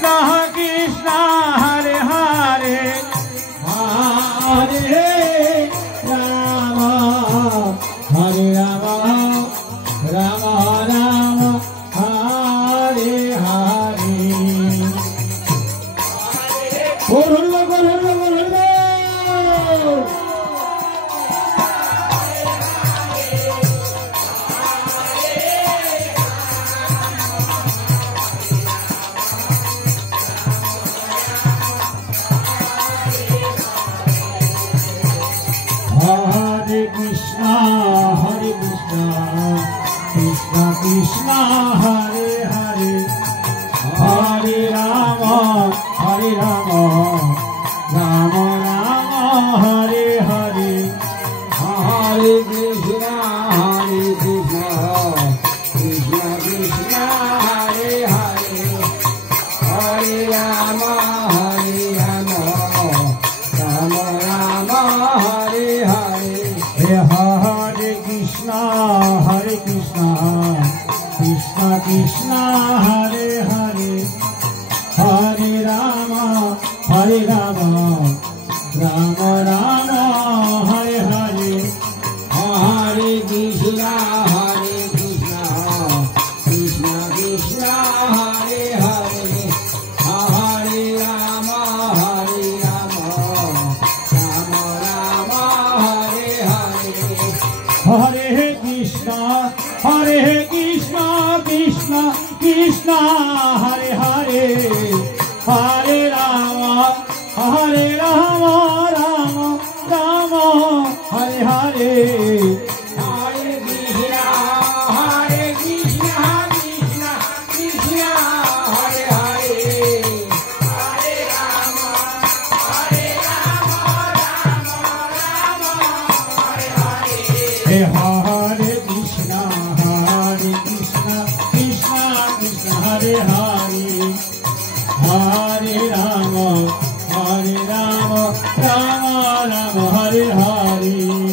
Krishna Krishna Hare Hare Hare Rama Hare Rama Rama Rama Hare Hare Hare Krishna Krishna Krishna Hare Hare Hare Rama Rama Rama Hare Hare Hare Krishna Krishna Krishna Hare Hare Hare Rama Rama Rama Hare Hare Hare Krishna Krishna Krishna Hare Hare Hare Rama Rama Rama Hare Hare Hare Krishna Krishna Krishna Hare Hare Hare Rama Rama Rama Hare Hare Hare Krishna Krishna Krishna Hare Hare Hare Rama Rama Rama Hare Hare Hare Krishna Krishna Krishna Hare Hare Hare Rama Rama Rama Hare Hare Hare Krishna Krishna Krishna Hare Hare Hare Rama Rama Rama Hare Hare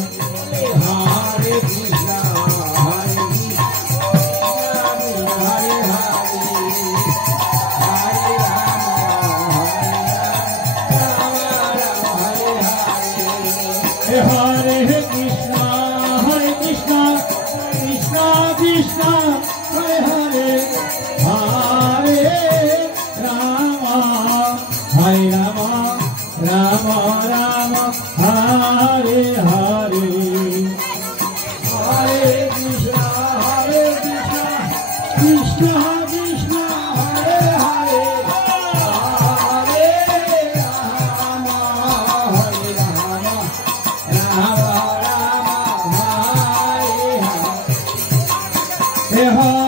Hare Krishna Hare Krishna Krishna Krishna Hare Hare Hare Rama Rama Rama Hare Hare Hare Krishna Krishna Krishna Hare Hare Hare Rama Rama Hare Hare